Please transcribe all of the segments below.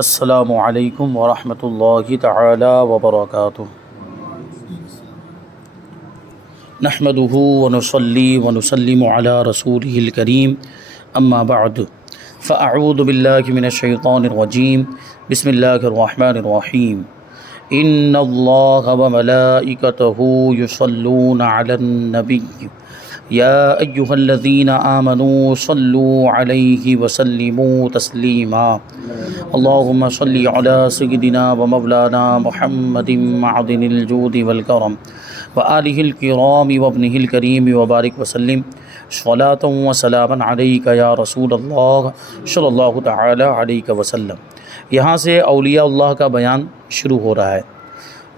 السلام علیکم ورحمۃ اللہ تعالی وبرکاتہ۔ نحمده ونصلی ونسلم علی رسولہ الکریم، اما بعد فاعوذ باللہ من الشیطان الرجیم، بسم اللہ الرحمن الرحیم۔ ان اللہ وملائکتہ یصلون علی النبی یا ایہا الذین آمنوا صلوا علیہ وسلموا تسلیما۔ اللہم صلی علی سیدنا ومولانا محمد معدن الجود والکرم وآلہ الکرام وابنہ الکریم وبارک وسلم صلاۃ وسلاما علیک یا رسول اللہ صلی اللہ تعالی علیہ وسلم۔ یہاں سے اولیاء اللہ کا بیان شروع ہو رہا ہے۔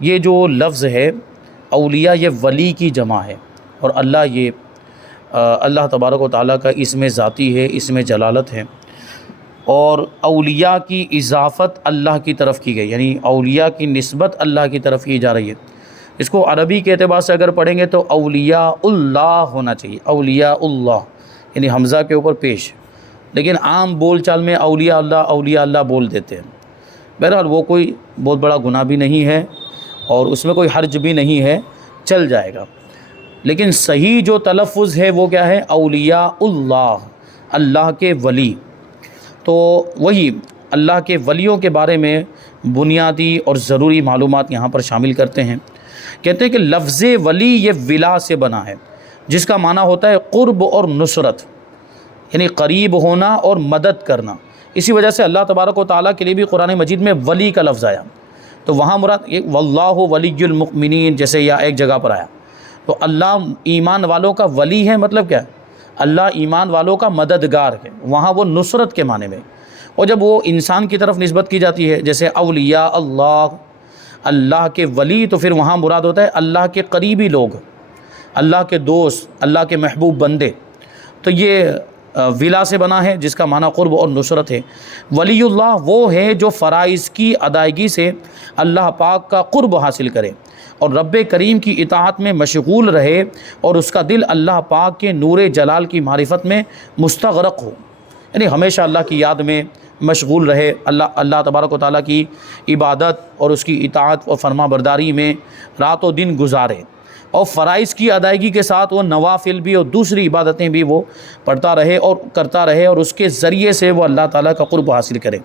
یہ جو لفظ ہے اولیاء، یہ ولی کی جمع ہے، اور اللہ تبارک و تعالیٰ کا اسم ذاتی ہے، اسم جلالت ہے، اور اولیاء کی اضافت اللہ کی طرف کی گئی، یعنی اولیاء کی نسبت اللہ کی طرف کی جا رہی ہے۔ اس کو عربی کے اعتبار سے اگر پڑھیں گے تو اولیاء اللہ ہونا چاہیے، اولیاء اللہ یعنی حمزہ کے اوپر پیش، لیکن عام بول چال میں اولیاء اللہ بول دیتے ہیں۔ بہرحال وہ کوئی بہت بڑا گناہ بھی نہیں ہے اور اس میں کوئی حرج بھی نہیں ہے، چل جائے گا، لیکن صحیح جو تلفظ ہے وہ کیا ہے؟ اولیاء اللہ، اللہ کے ولی۔ تو وہی اللہ کے ولیوں کے بارے میں بنیادی اور ضروری معلومات یہاں پر شامل کرتے ہیں۔ کہتے ہیں کہ لفظ ولی یہ ولا سے بنا ہے، جس کا معنی ہوتا ہے قرب اور نصرت، یعنی قریب ہونا اور مدد کرنا۔ اسی وجہ سے اللہ تبارک و تعالیٰ کے لیے بھی قرآن مجید میں ولی کا لفظ آیا، تو وہاں مراد واللہ ولی المؤمنین جیسے یا ایک جگہ پر آیا، تو اللہ ایمان والوں کا ولی ہے، مطلب کیا ہے؟ اللہ ایمان والوں کا مددگار ہے، وہاں وہ نصرت کے معنی میں۔ اور جب وہ انسان کی طرف نسبت کی جاتی ہے جیسے اولیاء اللہ، اللہ کے ولی، تو پھر وہاں مراد ہوتا ہے اللہ کے قریبی لوگ، اللہ کے دوست، اللہ کے محبوب بندے۔ تو یہ ولا سے بنا ہے، جس کا معنی قرب اور نصرت ہے۔ ولی اللہ وہ ہے جو فرائض کی ادائیگی سے اللہ پاک کا قرب حاصل کرے اور رب کریم کی اطاعت میں مشغول رہے، اور اس کا دل اللہ پاک کے نور جلال کی معرفت میں مستغرق ہو، یعنی ہمیشہ اللہ کی یاد میں مشغول رہے، اللہ تبارک و تعالیٰ کی عبادت اور اس کی اطاعت اور فرما برداری میں رات و دن گزارے، اور فرائض کی ادائیگی کے ساتھ وہ نوافل بھی اور دوسری عبادتیں بھی وہ پڑھتا رہے اور کرتا رہے، اور اس کے ذریعے سے وہ اللہ تعالیٰ کا قرب حاصل کرے۔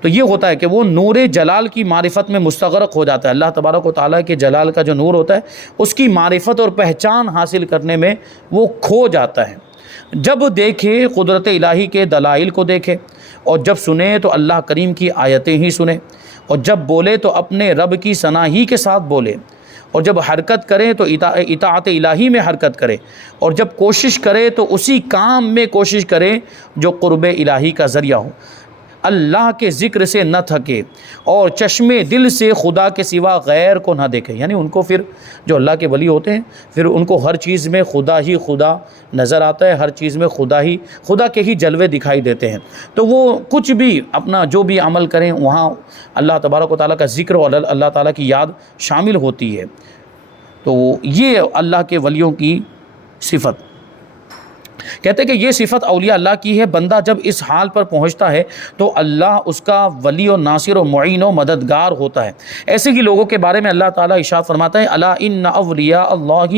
تو یہ ہوتا ہے کہ وہ نور جلال کی معرفت میں مستغرق ہو جاتا ہے، اللہ تبارک و تعالیٰ کے جلال کا جو نور ہوتا ہے اس کی معرفت اور پہچان حاصل کرنے میں وہ کھو جاتا ہے۔ جب دیکھے قدرت الہی کے دلائل کو دیکھے، اور جب سنے تو اللہ کریم کی آیتیں ہی سنے، اور جب بولے تو اپنے رب کی ثنا ہی کے ساتھ بولے، اور جب حرکت کرے تو اطاعت الہی میں حرکت کرے، اور جب کوشش کرے تو اسی کام میں کوشش کرے جو قرب الہی کا ذریعہ ہو، اللہ کے ذکر سے نہ تھکے، اور چشمے دل سے خدا کے سوا غیر کو نہ دیکھے۔ یعنی ان کو پھر جو اللہ کے ولی ہوتے ہیں، پھر ان کو ہر چیز میں خدا ہی خدا نظر آتا ہے، ہر چیز میں خدا کے ہی جلوے دکھائی دیتے ہیں۔ تو وہ کچھ بھی اپنا جو بھی عمل کریں وہاں اللہ تبارک و تعالیٰ کا ذکر اور اللہ تعالیٰ کی یاد شامل ہوتی ہے۔ تو یہ اللہ کے ولیوں کی صفت۔ کہتے ہیں کہ یہ صفت اولیاء اللہ کی ہے۔ بندہ جب اس حال پر پہنچتا ہے تو اللہ اس کا ولی و ناصر و معین و مددگار ہوتا ہے۔ ایسے ہی لوگوں کے بارے میں اللہ تعالیٰ ارشاد فرماتا ہے، الا ان اولیاء اللہ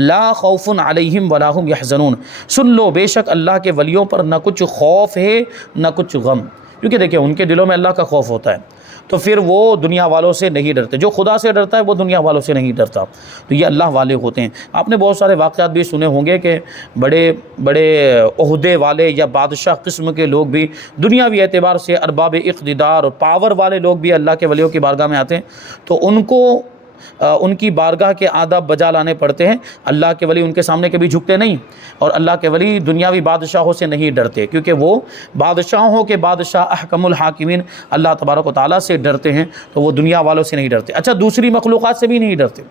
لا خوف علیہم ولا هم یحزنون۔ سن لو، بے شک اللہ کے ولیوں پر نہ کچھ خوف ہے نہ کچھ غم، کیونکہ دیکھیں ان کے دلوں میں اللہ کا خوف ہوتا ہے، تو پھر وہ دنیا والوں سے نہیں ڈرتے۔ جو خدا سے ڈرتا ہے وہ دنیا والوں سے نہیں ڈرتا، تو یہ اللہ والے ہوتے ہیں۔ آپ نے بہت سارے واقعات بھی سنے ہوں گے کہ بڑے بڑے عہدے والے یا بادشاہ قسم کے لوگ بھی، دنیاوی اعتبار سے ارباب اقتدار اور پاور والے لوگ بھی اللہ کے ولیوں کی بارگاہ میں آتے ہیں، تو ان کو ان کی بارگاہ کے آداب بجا لانے پڑتے ہیں۔ اللہ کے ولی ان کے سامنے کبھی جھکتے نہیں، اور اللہ کے ولی دنیاوی بادشاہوں سے نہیں ڈرتے، کیونکہ وہ بادشاہوں کے بادشاہ احکم الحاکمین اللہ تبارک و تعالیٰ سے ڈرتے ہیں، تو وہ دنیا والوں سے نہیں ڈرتے۔ اچھا، دوسری مخلوقات سے بھی نہیں ڈرتے۔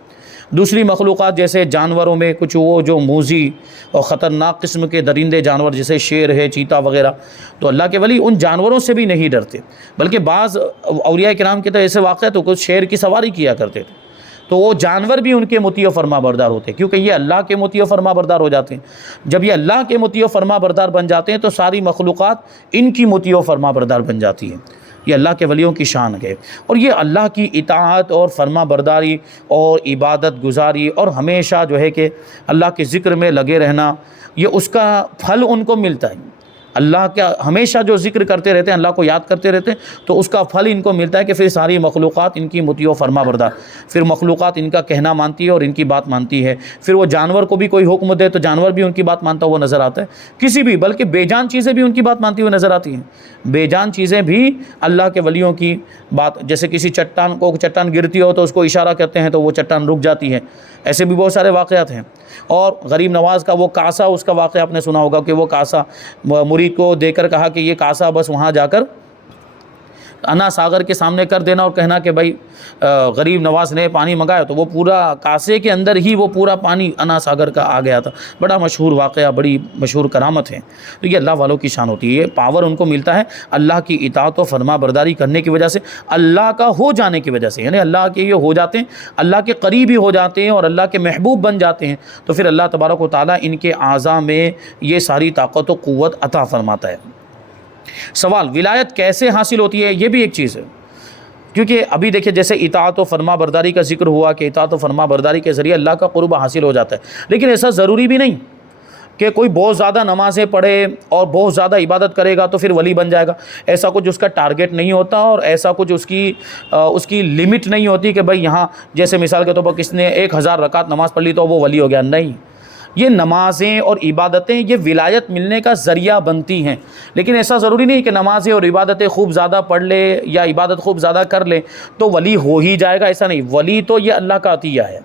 دوسری مخلوقات جیسے جانوروں میں کچھ وہ جو موذی اور خطرناک قسم کے درندے جانور جیسے شیر ہے، چیتا وغیرہ، تو اللہ کے ولی ان جانوروں سے بھی نہیں ڈرتے، بلکہ بعض اولیاء کرام کے تو ایسے واقعہ تو کچھ شیر کی سواری کیا کرتے تھے، تو وہ جانور بھی ان کے مطیع و فرما بردار ہوتے ہیں، کیونکہ یہ اللہ کے مطیع و فرما بردار ہو جاتے ہیں۔ جب یہ اللہ کے مطیع و فرما بردار بن جاتے ہیں تو ساری مخلوقات ان کی مطیع و فرما بردار بن جاتی ہیں۔ یہ اللہ کے ولیوں کی شان ہے۔ اور یہ اللہ کی اطاعت اور فرما برداری اور عبادت گزاری اور ہمیشہ جو ہے کہ اللہ کے ذکر میں لگے رہنا، یہ اس کا پھل ان کو ملتا ہے۔ اللہ کا ہمیشہ جو ذکر کرتے رہتے ہیں، اللہ کو یاد کرتے رہتے ہیں، تو اس کا پھل ان کو ملتا ہے کہ پھر ساری مخلوقات ان کی مطیع و فرما بردار، پھر مخلوقات ان کا کہنا مانتی ہے اور ان کی بات مانتی ہے۔ پھر وہ جانور کو بھی کوئی حکم دے تو جانور بھی ان کی بات مانتا ہوا نظر آتا ہے، کسی بھی، بلکہ بے جان چیزیں بھی ان کی بات مانتی ہوئی نظر آتی ہیں۔ بے جان چیزیں بھی اللہ کے ولیوں کی بات، جیسے کسی چٹان کو چٹان گرتی ہو تو اس کو اشارہ کرتے ہیں تو وہ چٹان رک جاتی ہے، ایسے بھی بہت سارے واقعات ہیں۔ اور غریب نواز کا وہ کاسا، اس کا واقعہ آپ نے سنا ہوگا کہ وہ کاسا مرید کو دے کر کہا کہ یہ کاسا بس وہاں جا کر انا ساگر کے سامنے کر دینا اور کہنا کہ بھائی غریب نواز نے پانی منگایا، تو وہ پورا کاسے کے اندر ہی وہ پورا پانی انا ساگر کا آ گیا تھا۔ بڑا مشہور واقعہ، بڑی مشہور کرامت ہے۔ تو یہ اللہ والوں کی شان ہوتی ہے، یہ پاور ان کو ملتا ہے اللہ کی اطاعت و فرما برداری کرنے کی وجہ سے، اللہ کا ہو جانے کی وجہ سے، یعنی اللہ کے یہ ہو جاتے ہیں، اللہ کے قریب ہی ہو جاتے ہیں اور اللہ کے محبوب بن جاتے ہیں، تو پھر اللہ تبارک و تعالیٰ ان کے اعضاء میں یہ ساری طاقت و قوت عطا فرماتا ہے۔ سوال، ولایت کیسے حاصل ہوتی ہے؟ یہ بھی ایک چیز ہے، کیونکہ ابھی دیکھیں جیسے اطاعت و فرما برداری کا ذکر ہوا کہ اطاعت و فرما برداری کے ذریعے اللہ کا قرب حاصل ہو جاتا ہے، لیکن ایسا ضروری بھی نہیں کہ کوئی بہت زیادہ نمازیں پڑھے اور بہت زیادہ عبادت کرے گا تو پھر ولی بن جائے گا۔ ایسا کچھ اس کا ٹارگٹ نہیں ہوتا، اور ایسا کچھ اس کی لمٹ نہیں ہوتی کہ بھائی یہاں جیسے مثال کے طور پر کس نے 1000 رکعت نماز پڑھ لی تو وہ ولی ہو گیا، نہیں۔ یہ نمازیں اور عبادتیں یہ ولایت ملنے کا ذریعہ بنتی ہیں، لیکن ایسا ضروری نہیں کہ نمازیں اور عبادتیں خوب زیادہ پڑھ لے یا عبادت خوب زیادہ کر لے تو ولی ہو ہی جائے گا، ایسا نہیں۔ ولی تو یہ اللہ کا عطیہ ہے،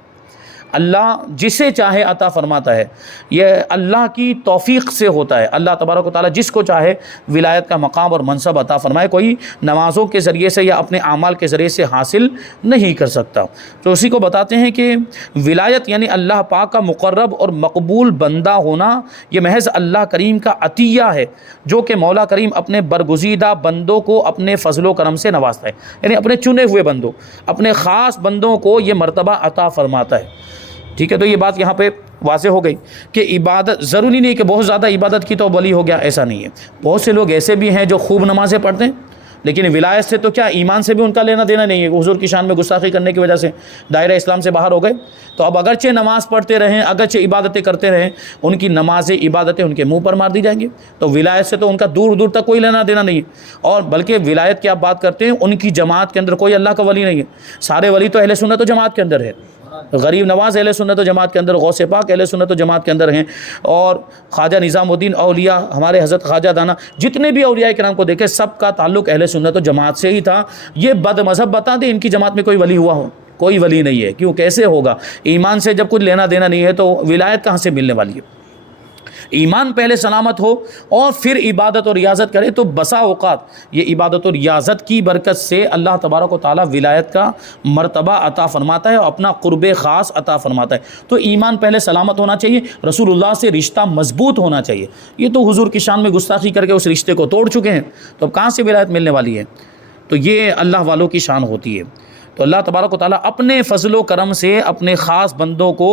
اللہ جسے چاہے عطا فرماتا ہے، یہ اللہ کی توفیق سے ہوتا ہے۔ اللہ تبارک و تعالیٰ جس کو چاہے ولایت کا مقام اور منصب عطا فرمائے، کوئی نمازوں کے ذریعے سے یا اپنے اعمال کے ذریعے سے حاصل نہیں کر سکتا۔ تو اسی کو بتاتے ہیں کہ ولایت یعنی اللہ پاک کا مقرب اور مقبول بندہ ہونا، یہ محض اللہ کریم کا عطیہ ہے جو کہ مولا کریم اپنے برگزیدہ بندوں کو اپنے فضل و کرم سے نوازتا ہے، یعنی اپنے چنے ہوئے بندوں، اپنے خاص بندوں کو یہ مرتبہ عطا فرماتا ہے۔ ٹھیک ہے، تو یہ بات یہاں پہ واضح ہو گئی کہ عبادت ضروری نہیں کہ بہت زیادہ عبادت کی تو ولی ہو گیا، ایسا نہیں ہے۔ بہت سے لوگ ایسے بھی ہیں جو خوب نمازیں پڑھتے ہیں لیکن ولایت سے تو کیا، ایمان سے بھی ان کا لینا دینا نہیں ہے، حضور کی شان میں گستاخی کرنے کی وجہ سے دائرہ اسلام سے باہر ہو گئے، تو اب اگرچہ نماز پڑھتے رہیں، اگرچہ عبادتیں کرتے رہیں، ان کی نمازیں عبادتیں ان کے منہ پر مار دی جائیں گی، تو ولایت سے تو ان کا دور دور تک کوئی لینا دینا نہیں ہے۔ اور بلکہ ولایت کی آپ بات کرتے ہیں، ان کی جماعت کے اندر کوئی اللہ کا ولی نہیں ہے، سارے ولی تو اہل سنت و جماعت کے اندر ہے۔ غریب نواز اہل سنت و جماعت کے اندر، غوث پاک اہل سنت و جماعت کے اندر ہیں، اور خواجہ نظام الدین اولیاء، ہمارے حضرت خواجہ دانا، جتنے بھی اولیاء کرام کو دیکھیں سب کا تعلق اہل سنت و جماعت سے ہی تھا۔ یہ بد مذہب بتا دیں ان کی جماعت میں کوئی ولی ہوا ہو؟ کوئی ولی نہیں ہے۔ کیوں؟ کیسے ہوگا؟ ایمان سے جب کچھ لینا دینا نہیں ہے تو ولایت کہاں سے ملنے والی ہے؟ ایمان پہلے سلامت ہو اور پھر عبادت اور ریاضت کرے تو بسا اوقات یہ عبادت اور ریاضت کی برکت سے اللہ تبارک و تعالیٰ ولایت کا مرتبہ عطا فرماتا ہے اور اپنا قرب خاص عطا فرماتا ہے۔ تو ایمان پہلے سلامت ہونا چاہیے، رسول اللہ سے رشتہ مضبوط ہونا چاہیے۔ یہ تو حضور کی شان میں گستاخی کر کے اس رشتے کو توڑ چکے ہیں، تو اب کہاں سے ولایت ملنے والی ہے؟ تو یہ اللہ والوں کی شان ہوتی ہے۔ تو اللہ تبارک و تعالیٰ اپنے فضل و کرم سے اپنے خاص بندوں کو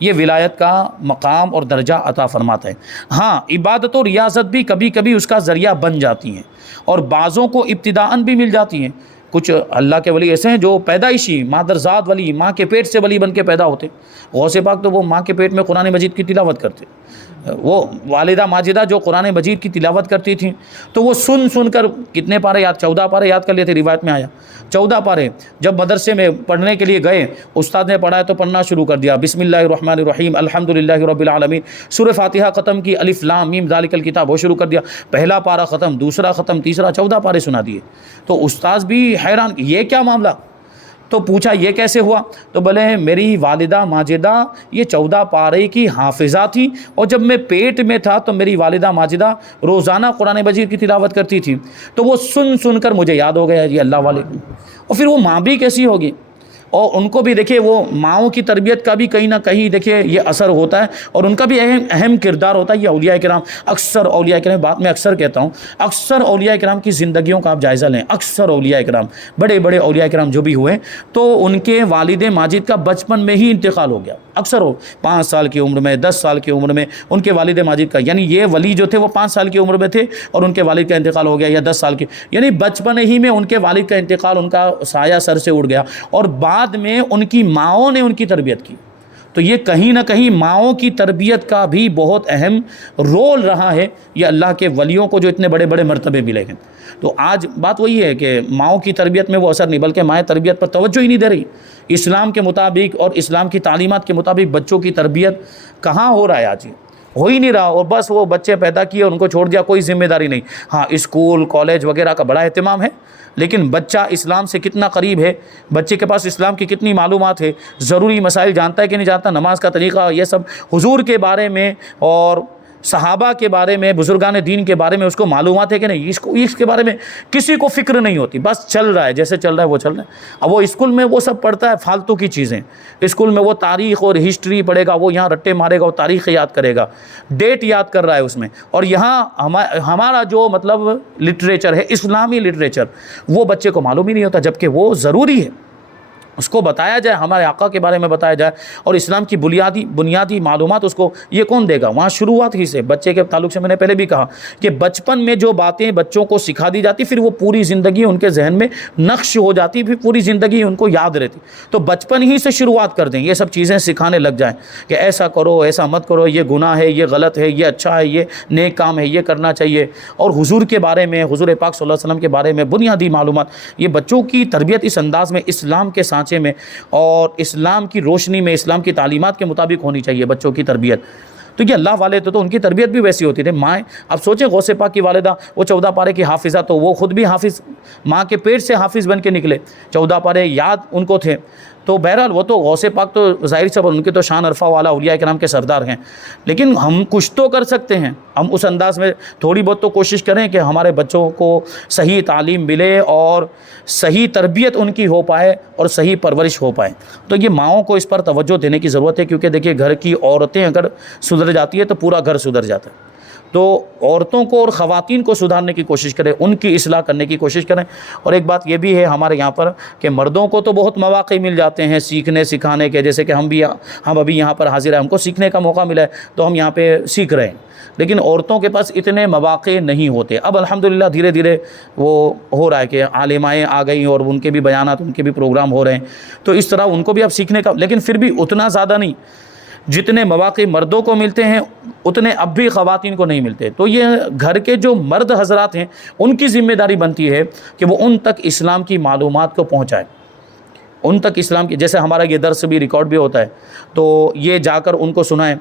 یہ ولایت کا مقام اور درجہ عطا فرماتا ہے۔ ہاں، عبادت و ریاضت بھی کبھی کبھی اس کا ذریعہ بن جاتی ہیں، اور بعضوں کو ابتداءً بھی مل جاتی ہیں۔ کچھ اللہ کے ولی ایسے ہیں جو پیدائشی مادرزاد ولی، ماں کے پیٹ سے ولی بن کے پیدا ہوتے۔ غوث پاک تو وہ ماں کے پیٹ میں قرآن مجید کی تلاوت کرتے، وہ والدہ ماجدہ جو قرآن مجید کی تلاوت کرتی تھیں تو وہ سن کر کتنے پارے یاد، 14 پارے یاد کر لیتے، روایت میں آیا 14 پارے۔ جب مدرسے میں پڑھنے کے لیے گئے، استاد نے پڑھایا تو پڑھنا شروع کر دیا، بسم اللہ الرحمن الرحیم الحمدللہ رب العالمین، سورہ فاتحہ ختم کی، الف لام میم ذالک الکتاب، وہ شروع کر دیا، پہلا پارہ ختم، دوسرا ختم، تیسرا، 14 پارے سنا دیے۔ تو استاد بھی حیران، یہ کیا معاملہ؟ تو پوچھا یہ کیسے ہوا؟ تو بولے میری والدہ ماجدہ یہ 14 پارے کی حافظہ تھی، اور جب میں پیٹ میں تھا تو میری والدہ ماجدہ روزانہ قرآن مجید کی تلاوت کرتی تھی، تو وہ سن کر مجھے یاد ہو گیا یہ اللہ والے۔ اور پھر وہ ماں بھی کیسی ہوگی، اور ان کو بھی دیکھیں وہ ماؤں کی تربیت کا بھی کہیں نہ کہیں دیکھیں یہ اثر ہوتا ہے، اور ان کا بھی اہم کردار ہوتا ہے۔ یہ اولیاء کرام، اکثر اولیاء کرام، بات میں اکثر کہتا ہوں، اکثر اولیاء کرام کی زندگیوں کا آپ جائزہ لیں، اکثر اولیاء کرام، بڑے بڑے اولیاء کرام جو بھی ہوئے، تو ان کے والد ماجد کا بچپن میں ہی انتقال ہو گیا۔ اکثر ہو 5 سال کی عمر میں 10 سال کی عمر میں ان کے والد ماجد کا، یعنی یہ ولی جو تھے وہ 5 سال کی عمر میں تھے اور ان کے والد کا انتقال ہو گیا، یا 10 سال کی، یعنی بچپن ہی میں ان کے والد کا انتقال، ان کا سایہ سر سے اڑ گیا، اور بعد میں ان کی ماؤں نے ان کی تربیت کی۔ تو یہ کہیں نہ کہیں ماؤں کی تربیت کا بھی بہت اہم رول رہا ہے، یہ اللہ کے ولیوں کو جو اتنے بڑے بڑے مرتبے ملے ہیں۔ تو آج بات وہی ہے کہ ماؤں کی تربیت میں وہ اثر نہیں، بلکہ مائیں تربیت پر توجہ ہی نہیں دے رہی۔ اسلام کے مطابق اور اسلام کی تعلیمات کے مطابق بچوں کی تربیت کہاں ہو رہا ہے آج، ہو ہی نہیں رہا، اور بس وہ بچے پیدا کیے ان کو چھوڑ دیا، کوئی ذمہ داری نہیں۔ ہاں اسکول کالج وغیرہ کا بڑا اہتمام ہے، لیکن بچہ اسلام سے کتنا قریب ہے، بچے کے پاس اسلام کی کتنی معلومات ہے، ضروری مسائل جانتا ہے کہ نہیں جانتا، نماز کا طریقہ، یہ سب حضور کے بارے میں اور صحابہ کے بارے میں، بزرگان دین کے بارے میں اس کو معلومات ہے کہ نہیں، اس کے بارے میں کسی کو فکر نہیں ہوتی، بس چل رہا ہے جیسے چل رہا ہے وہ چل رہا ہے۔ اب وہ اسکول میں وہ سب پڑھتا ہے فالتو کی چیزیں، اسکول میں وہ تاریخ اور ہسٹری پڑھے گا، وہ یہاں رٹے مارے گا، وہ تاریخ یاد کرے گا، ڈیٹ یاد کر رہا ہے اس میں، اور یہاں ہمارا جو مطلب لٹریچر ہے، اسلامی لٹریچر، وہ بچے کو معلوم ہی نہیں ہوتا، جبکہ وہ ضروری ہے، اس کو بتایا جائے، ہمارے آقا کے بارے میں بتایا جائے، اور اسلام کی بنیادی معلومات اس کو یہ کون دے گا؟ وہاں شروعات ہی سے بچے کے تعلق سے میں نے پہلے بھی کہا کہ بچپن میں جو باتیں بچوں کو سکھا دی جاتی، پھر وہ پوری زندگی ان کے ذہن میں نقش ہو جاتی، پھر پوری زندگی ان کو یاد رہتی۔ تو بچپن ہی سے شروعات کر دیں، یہ سب چیزیں سکھانے لگ جائیں کہ ایسا کرو، ایسا مت کرو، یہ گناہ ہے، یہ غلط ہے، یہ اچھا ہے، یہ نیک کام ہے، یہ کرنا چاہیے، اور حضور کے بارے میں، حضور پاک صلی اللہ علیہ وسلم کے بارے میں بنیادی معلومات، یہ بچوں کی تربیت اس انداز میں اسلام کے سانچے میں اور اسلام کی روشنی میں، اسلام کی تعلیمات کے مطابق ہونی چاہیے بچوں کی تربیت۔ تو یہ اللہ والے تو ان کی تربیت بھی ویسی ہوتی تھی۔ مائیں، اب سوچیں غوث پاک کی والدہ وہ 14 پارے کی حافظہ، تو وہ خود بھی حافظ، ماں کے پیٹ سے حافظ بن کے نکلے، 14 پارے یاد ان کو تھے۔ تو بہرحال وہ تو غوث پاک تو ظاہر سے ان کے تو شان عرفہ والا اولیاء کرام کے سردار ہیں، لیکن ہم کچھ تو کر سکتے ہیں، ہم اس انداز میں تھوڑی بہت تو کوشش کریں کہ ہمارے بچوں کو صحیح تعلیم ملے اور صحیح تربیت ان کی ہو پائے اور صحیح پرورش ہو پائے۔ تو یہ ماؤں کو اس پر توجہ دینے کی ضرورت ہے، کیونکہ دیکھیے گھر کی عورتیں اگر سدھر جاتی ہے تو پورا گھر سدھر جاتا ہے۔ تو عورتوں کو اور خواتین کو سدھارنے کی کوشش کریں، ان کی اصلاح کرنے کی کوشش کریں۔ اور ایک بات یہ بھی ہے ہمارے یہاں پر کہ مردوں کو تو بہت مواقع مل جاتے ہیں سیکھنے سکھانے کے، جیسے کہ ہم ابھی یہاں پر حاضر ہیں، ہم کو سیکھنے کا موقع ملا ہے تو ہم یہاں پہ سیکھ رہے ہیں، لیکن عورتوں کے پاس اتنے مواقع نہیں ہوتے۔ اب الحمدللہ دھیرے دھیرے وہ ہو رہا ہے کہ عالمائیں آ گئی اور ان کے بھی بیانات، ان کے بھی پروگرام ہو رہے ہیں، تو اس طرح ان کو بھی اب سیکھنے کا، لیکن پھر بھی اتنا زیادہ نہیں، جتنے مواقع مردوں کو ملتے ہیں اتنے اب بھی خواتین کو نہیں ملتے۔ تو یہ گھر کے جو مرد حضرات ہیں ان کی ذمہ داری بنتی ہے کہ وہ ان تک اسلام کی معلومات کو پہنچائیں، ان تک اسلام کی، جیسے ہمارا یہ درس بھی ریکارڈ بھی ہوتا ہے تو یہ جا کر ان کو سنائیں،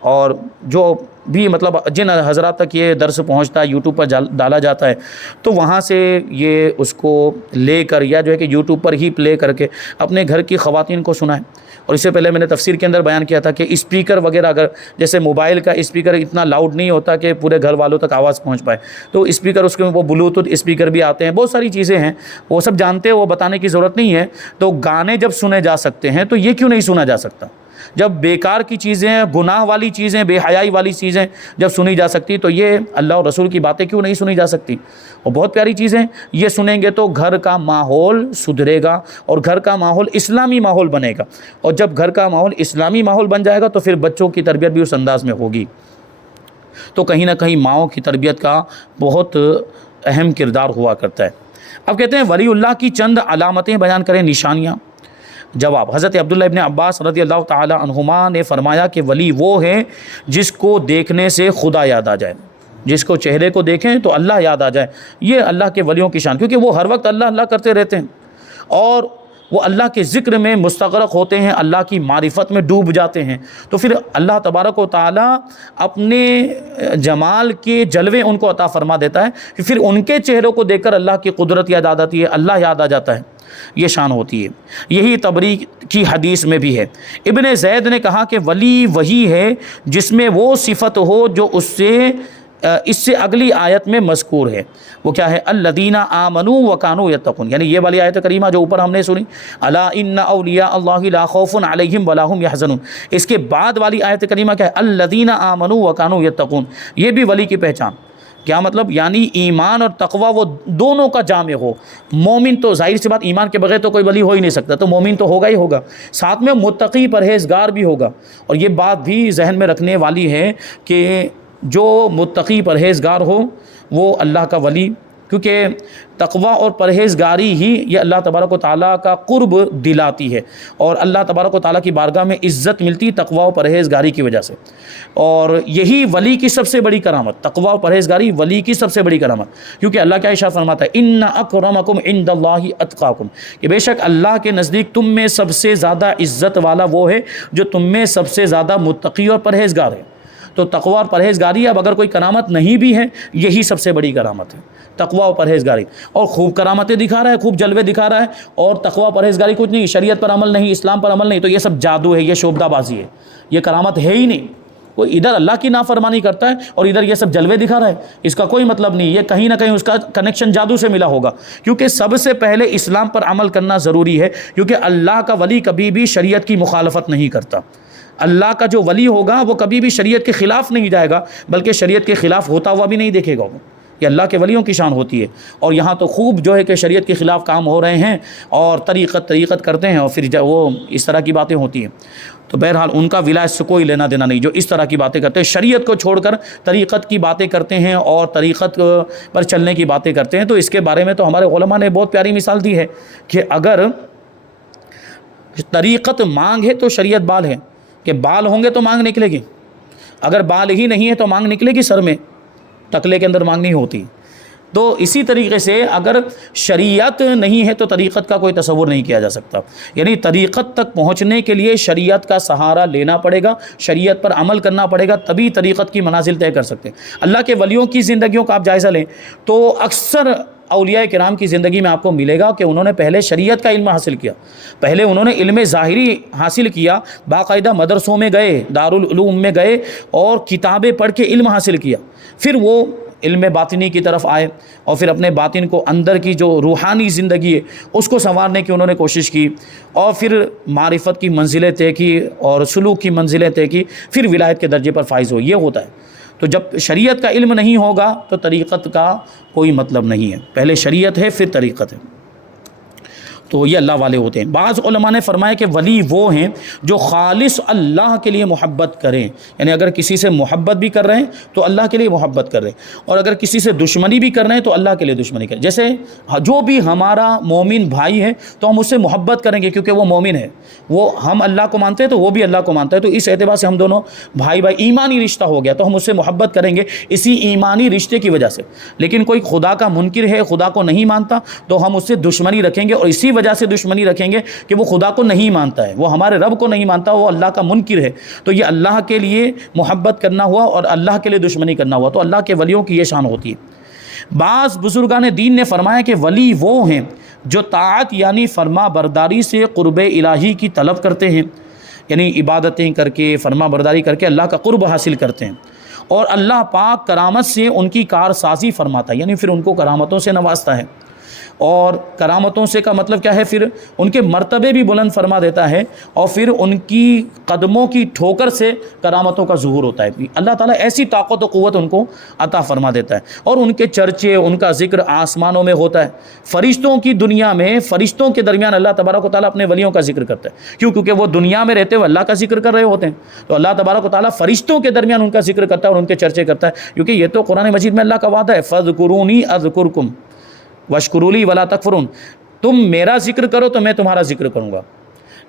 اور جو بھی مطلب جن حضرات تک یہ درس پہنچتا ہے یوٹیوب پر ڈالا جاتا ہے تو وہاں سے یہ اس کو لے کر، یا جو ہے کہ یوٹیوب پر ہی پلے کر کے اپنے گھر کی خواتین کو سنائیں۔ اور اس سے پہلے میں نے تفسیر کے اندر بیان کیا تھا کہ اسپیکر وغیرہ، اگر جیسے موبائل کا اسپیکر اتنا لاؤڈ نہیں ہوتا کہ پورے گھر والوں تک آواز پہنچ پائے، تو اسپیکر، اس کے وہ بلوٹوتھ اسپیکر بھی آتے ہیں، بہت ساری چیزیں ہیں، وہ سب جانتے ہیں، وہ بتانے کی ضرورت نہیں ہے۔ تو گانے جب سنے جا سکتے ہیں تو یہ کیوں نہیں سنا جا سکتا؟ جب بیکار کی چیزیں، گناہ والی چیزیں، بے حیائی والی چیزیں جب سنی جا سکتی، تو یہ اللہ اور رسول کی باتیں کیوں نہیں سنی جا سکتی؟ اور بہت پیاری چیزیں، یہ سنیں گے تو گھر کا ماحول سدھرے گا اور گھر کا ماحول اسلامی ماحول بنے گا، اور جب گھر کا ماحول اسلامی ماحول بن جائے گا تو پھر بچوں کی تربیت بھی اس انداز میں ہوگی۔ تو کہیں نہ کہیں ماؤں کی تربیت کا بہت اہم کردار ہوا کرتا ہے۔ اب کہتے ہیں ولی اللہ کی چند علامتیں بیان کریں، نشانیاں۔ جواب، حضرت عبداللہ ابن عباس رضی اللہ تعالی عنہما نے فرمایا کہ ولی وہ ہے جس کو دیکھنے سے خدا یاد آ جائے، جس کو چہرے کو دیکھیں تو اللہ یاد آ جائے، یہ اللہ کے ولیوں کی شان، کیونکہ وہ ہر وقت اللہ اللہ کرتے رہتے ہیں اور وہ اللہ کے ذکر میں مستغرق ہوتے ہیں، اللہ کی معرفت میں ڈوب جاتے ہیں، تو پھر اللہ تبارک و تعالیٰ اپنے جمال کے جلوے ان کو عطا فرما دیتا ہے، پھر ان کے چہروں کو دیکھ کر اللہ کی قدرت یاد آ جاتی ہے، اللہ یاد آ جاتا ہے، یہ شان ہوتی ہے۔ یہی طبری کی حدیث میں بھی ہے۔ ابن زید نے کہا کہ ولی وہی ہے جس میں وہ صفت ہو جو اس سے اگلی آیت میں مذکور ہے۔ وہ کیا ہے؟ الذین آمنوا وکانوا یتقون، یعنی یہ والی آیت کریمہ جو اوپر ہم نے سنی، الا ان اولیاء اللہ لا خوف علیہم ولا هم یحزنون، اس کے بعد والی آیت کریمہ کیا ہے؟ الذین آمنوا وکانوا یتقون، یہ بھی ولی کی پہچان کیا مطلب؟ یعنی ایمان اور تقوی وہ دونوں کا جامع ہو۔ مومن تو ظاہر سی بات ایمان کے بغیر تو کوئی ولی ہو ہی نہیں سکتا، تو مومن تو ہوگا ہی ہوگا، ساتھ میں متقی پرہیزگار بھی ہوگا۔ اور یہ بات بھی ذہن میں رکھنے والی ہے کہ جو متقی پرہیزگار ہو وہ اللہ کا ولی، کیونکہ تقوی اور پرہیزگاری ہی یہ اللہ تبارک و تعالیٰ کا قرب دلاتی ہے، اور اللہ تبارک و تعالیٰ کی بارگاہ میں عزت ملتی تقوی و پرہیزگاری کی وجہ سے۔ اور یہی ولی کی سب سے بڑی کرامت، تقوی و پرہیزگاری ولی کی سب سے بڑی کرامت، کیونکہ اللہ کیا ارشاد فرماتا ہے، ان اکرمکم عند اللہ اتقاکم، کہ بے شک اللہ کے نزدیک تم میں سب سے زیادہ عزت والا وہ ہے جو تم میں سب سے زیادہ متقی اور پرہیزگار ہے۔ تو تقوی اور پرہیزگاری اب اگر کوئی کرامت نہیں بھی ہے، یہی سب سے بڑی کرامت ہے، تقوی و پرہیزگاری۔ اور خوب کرامتیں دکھا رہا ہے، خوب جلوے دکھا رہا ہے، اور تقوی و پرہیزگاری کچھ نہیں، شریعت پر عمل نہیں، اسلام پر عمل نہیں، تو یہ سب جادو ہے، یہ شعبدہ بازی ہے، یہ کرامت ہے ہی نہیں۔ کوئی ادھر اللہ کی نافرمانی کرتا ہے اور ادھر یہ سب جلوے دکھا رہا ہے، اس کا کوئی مطلب نہیں، یہ کہیں نہ کہیں اس کا کنیکشن جادو سے ملا ہوگا، کیونکہ سب سے پہلے اسلام پر عمل کرنا ضروری ہے، کیونکہ اللہ کا ولی کبھی بھی شریعت کی مخالفت نہیں کرتا۔ اللہ کا جو ولی ہوگا وہ کبھی بھی شریعت کے خلاف نہیں جائے گا، بلکہ شریعت کے خلاف ہوتا ہوا بھی نہیں دیکھے گا۔ یہ اللہ کے ولیوں کی شان ہوتی ہے۔ اور یہاں تو خوب جو ہے کہ شریعت کے خلاف کام ہو رہے ہیں اور طریقت کرتے ہیں، اور پھر وہ اس طرح کی باتیں ہوتی ہیں۔ تو بہرحال ان کا ولایت سے کوئی لینا دینا نہیں، جو اس طرح کی باتیں کرتے ہیں، شریعت کو چھوڑ کر طریقت کی باتیں کرتے ہیں اور طریقت پر چلنے کی باتیں کرتے ہیں۔ تو اس کے بارے میں تو ہمارے علماء نے بہت پیاری مثال دی ہے کہ اگر طریقت مانگ ہے تو شریعت بال ہے، کہ بال ہوں گے تو مانگ نکلے گی، اگر بال ہی نہیں ہے تو مانگ نکلے گی سر میں، ٹکلے کے اندر مانگ نہیں ہوتی۔ تو اسی طریقے سے اگر شریعت نہیں ہے تو طریقت کا کوئی تصور نہیں کیا جا سکتا، یعنی طریقت تک پہنچنے کے لیے شریعت کا سہارا لینا پڑے گا، شریعت پر عمل کرنا پڑے گا، تبھی طریقت کی منازل طے کر سکتے ہیں۔ اللہ کے ولیوں کی زندگیوں کا آپ جائزہ لیں تو اکثر اولیاء کرام کی زندگی میں آپ کو ملے گا کہ انہوں نے پہلے شریعت کا علم حاصل کیا، پہلے انہوں نے علم ظاہری حاصل کیا، باقاعدہ مدرسوں میں گئے، دارالعلوم میں گئے اور کتابیں پڑھ کے علم حاصل کیا، پھر وہ علم باطنی کی طرف آئے اور پھر اپنے باطن کو، اندر کی جو روحانی زندگی ہے اس کو سنوارنے کی انہوں نے کوشش کی، اور پھر معرفت کی منزلیں طے کی اور سلوک کی منزلیں طے کی، پھر ولایت کے درجے پر فائز ہوئے۔ یہ ہوتا ہے۔ تو جب شریعت کا علم نہیں ہوگا تو طریقت کا کوئی مطلب نہیں ہے، پہلے شریعت ہے پھر طریقت ہے۔ تو یہ اللہ والے ہوتے ہیں۔ بعض علماء نے فرمایا کہ ولی وہ ہیں جو خالص اللہ کے لیے محبت کریں، یعنی اگر کسی سے محبت بھی کر رہے ہیں تو اللہ کے لیے محبت کر رہے ہیں، اور اگر کسی سے دشمنی بھی کر رہے ہیں تو اللہ کے لیے دشمنی کریں۔ جیسے جو بھی ہمارا مومن بھائی ہے تو ہم اس سے محبت کریں گے کیونکہ وہ مومن ہے، وہ ہم اللہ کو مانتے ہیں تو وہ بھی اللہ کو مانتا ہے، تو اس اعتبار سے ہم دونوں بھائی ایمانی رشتہ ہو گیا، تو ہم اس سے محبت کریں گے اسی ایمانی رشتے کی وجہ سے۔ لیکن کوئی خدا کا منکر ہے، خدا کو نہیں مانتا، تو ہم اس سے دشمنی رکھیں گے، اور اسی وجہ سے دشمنی رکھیں گے کہ وہ خدا کو نہیں مانتا ہے، وہ ہمارے رب کو نہیں مانتا، وہ اللہ کا منکر ہے۔ تو یہ اللہ کے لیے محبت کرنا ہوا اور اللہ کے لیے دشمنی کرنا ہوا۔ تو اللہ کے ولیوں کی یہ شان ہوتی ہے۔ بعض بزرگان دین نے فرمایا کہ ولی وہ ہیں جو طاعت یعنی فرما برداری سے قرب الہی کی طلب کرتے ہیں، یعنی عبادتیں کر کے، فرما برداری کر کے اللہ کا قرب حاصل کرتے ہیں، اور اللہ پاک کرامت سے ان کی کارسازی فرماتا ہے، یعنی پھر ان کو کرامتوں سے نوازتا ہے۔ اور کرامتوں سے کا مطلب کیا ہے؟ پھر ان کے مرتبے بھی بلند فرما دیتا ہے، اور پھر ان کی قدموں کی ٹھوکر سے کرامتوں کا ظہور ہوتا ہے۔ اللہ تعالیٰ ایسی طاقت و قوت ان کو عطا فرما دیتا ہے، اور ان کے چرچے، ان کا ذکر آسمانوں میں ہوتا ہے۔ فرشتوں کی دنیا میں، فرشتوں کے درمیان اللہ تبارک و تعالیٰ اپنے ولیوں کا ذکر کرتا ہے، کیونکہ وہ دنیا میں رہتے ہوئے اللہ کا ذکر کر رہے ہوتے ہیں، تو اللہ تبارک و تعالیٰ فرشتوں کے درمیان ان کا ذکر کرتا ہے اور ان کے چرچے کرتا ہے، کیونکہ یہ تو قرآن مجید میں اللہ کا وعدہ ہے، فاذکرونی اذکرکم واشکروا لی ولا تکفرون، تم میرا ذکر کرو تو میں تمہارا ذکر کروں گا۔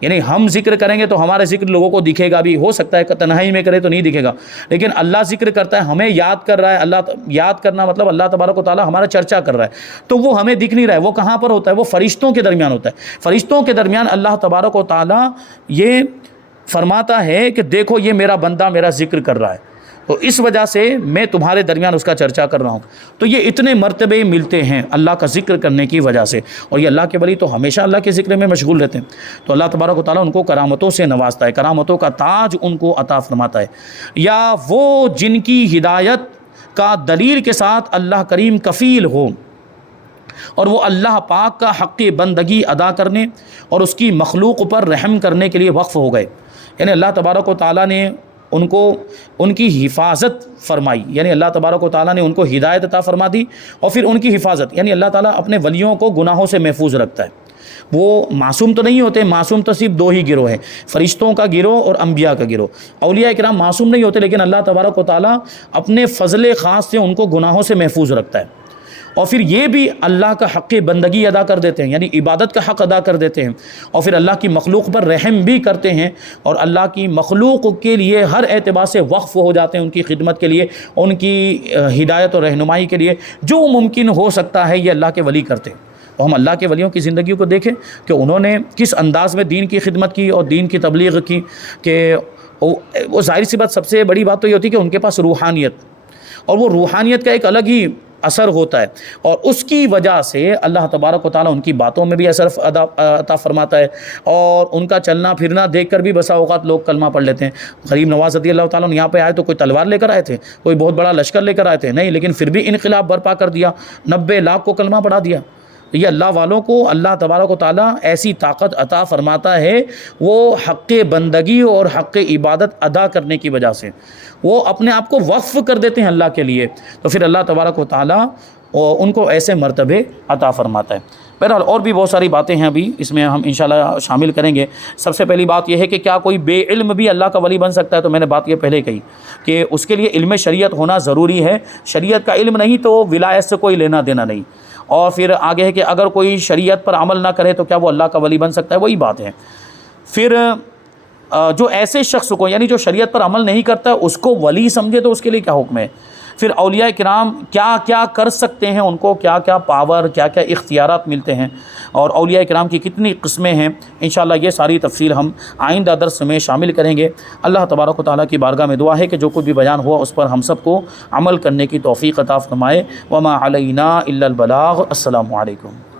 یعنی ہم ذکر کریں گے تو ہمارا ذکر لوگوں کو دکھے گا بھی، ہو سکتا ہے کہ تنہائی میں کرے تو نہیں دکھے گا، لیکن اللہ ذکر کرتا ہے، ہمیں یاد کر رہا ہے۔ اللہ یاد کرنا مطلب اللہ تبارک و تعالیٰ ہمارا چرچا کر رہا ہے، تو وہ ہمیں دکھ نہیں رہا ہے، وہ کہاں پر ہوتا ہے؟ وہ فرشتوں کے درمیان ہوتا ہے۔ فرشتوں کے درمیان اللہ تبارک و تعالیٰ یہ فرماتا ہے کہ دیکھو یہ میرا بندہ میرا ذکر کر رہا ہے، تو اس وجہ سے میں تمہارے درمیان اس کا چرچا کر رہا ہوں۔ تو یہ اتنے مرتبے ملتے ہیں اللہ کا ذکر کرنے کی وجہ سے، اور یہ اللہ کے ولی تو ہمیشہ اللہ کے ذکر میں مشغول رہتے ہیں، تو اللہ تبارک و تعالیٰ ان کو کرامتوں سے نوازتا ہے، کرامتوں کا تاج ان کو عطا فرماتا ہے۔ یا وہ جن کی ہدایت کا دلیل کے ساتھ اللہ کریم کفیل ہو، اور وہ اللہ پاک کا حق بندگی ادا کرنے اور اس کی مخلوق پر رحم کرنے کے لیے وقف ہو گئے، یعنی اللہ تبارک و تعالیٰ نے ان کو ان کی حفاظت فرمائی، یعنی اللہ تبارک و تعالیٰ نے ان کو ہدایت عطا فرما دی، اور پھر ان کی حفاظت، یعنی اللہ تعالیٰ اپنے ولیوں کو گناہوں سے محفوظ رکھتا ہے۔ وہ معصوم تو نہیں ہوتے، معصوم تو صرف دو ہی گروہ ہیں، فرشتوں کا گروہ اور انبیاء کا گروہ۔ اولیاء کرام معصوم نہیں ہوتے، لیکن اللہ تبارک و تعالیٰ اپنے فضل خاص سے ان کو گناہوں سے محفوظ رکھتا ہے، اور پھر یہ بھی اللہ کا حق بندگی ادا کر دیتے ہیں، یعنی عبادت کا حق ادا کر دیتے ہیں، اور پھر اللہ کی مخلوق پر رحم بھی کرتے ہیں، اور اللہ کی مخلوق کے لیے ہر اعتبار سے وقف ہو جاتے ہیں، ان کی خدمت کے لیے، ان کی ہدایت اور رہنمائی کے لیے جو ممکن ہو سکتا ہے یہ اللہ کے ولی کرتے ہیں۔ تو ہم اللہ کے ولیوں کی زندگی کو دیکھیں کہ انہوں نے کس انداز میں دین کی خدمت کی اور دین کی تبلیغ کی، کہ وہ ظاہر سی بات، سب سے بڑی بات تو یہ ہوتی ہے کہ ان کے پاس روحانیت، اور وہ روحانیت کا ایک الگ ہی اثر ہوتا ہے، اور اس کی وجہ سے اللہ تبارک و تعالیٰ ان کی باتوں میں بھی اثر عطا فرماتا ہے، اور ان کا چلنا پھرنا دیکھ کر بھی بسا اوقات لوگ کلمہ پڑھ لیتے ہیں۔ غریب نواز رضی اللہ تعالیٰ یہاں پہ آئے تو کوئی تلوار لے کر آئے تھے، کوئی بہت بڑا لشکر لے کر آئے تھے؟ نہیں، لیکن پھر بھی انقلاب برپا کر دیا، 90 لاکھ کو کلمہ پڑھا دیا۔ یہ اللہ والوں کو اللہ تبارک و تعالیٰ ایسی طاقت عطا فرماتا ہے، وہ حق بندگی اور حق عبادت ادا کرنے کی وجہ سے وہ اپنے آپ کو وقف کر دیتے ہیں اللہ کے لیے، تو پھر اللہ تبارک و تعالیٰ ان کو ایسے مرتبے عطا فرماتا ہے۔ بہرحال اور بھی بہت ساری باتیں ہیں، ابھی اس میں ہم انشاءاللہ شامل کریں گے۔ سب سے پہلی بات یہ ہے کہ کیا کوئی بے علم بھی اللہ کا ولی بن سکتا ہے؟ تو میں نے بات یہ پہلے کہی کہ اس کے لیے علم شریعت ہونا ضروری ہے، شریعت کا علم نہیں تو ولایت سے کوئی لینا دینا نہیں۔ اور پھر آگے ہے کہ اگر کوئی شریعت پر عمل نہ کرے تو کیا وہ اللہ کا ولی بن سکتا ہے؟ وہی بات ہے۔ پھر جو ایسے شخص کو، یعنی جو شریعت پر عمل نہیں کرتا اس کو ولی سمجھے تو اس کے لیے کیا حکم ہے؟ پھر اولیاء کرام کیا کیا کر سکتے ہیں، ان کو کیا کیا پاور، کیا کیا اختیارات ملتے ہیں، اور اولیاء کرام کی کتنی قسمیں ہیں، انشاءاللہ یہ ساری تفصیل ہم آئندہ درس میں شامل کریں گے۔ اللہ تبارک و تعالیٰ کی بارگاہ میں دعا ہے کہ جو کچھ بھی بیان ہوا اس پر ہم سب کو عمل کرنے کی توفیق عطا فرمائے۔ وما علینا الا البلاغ۔ السلام علیکم۔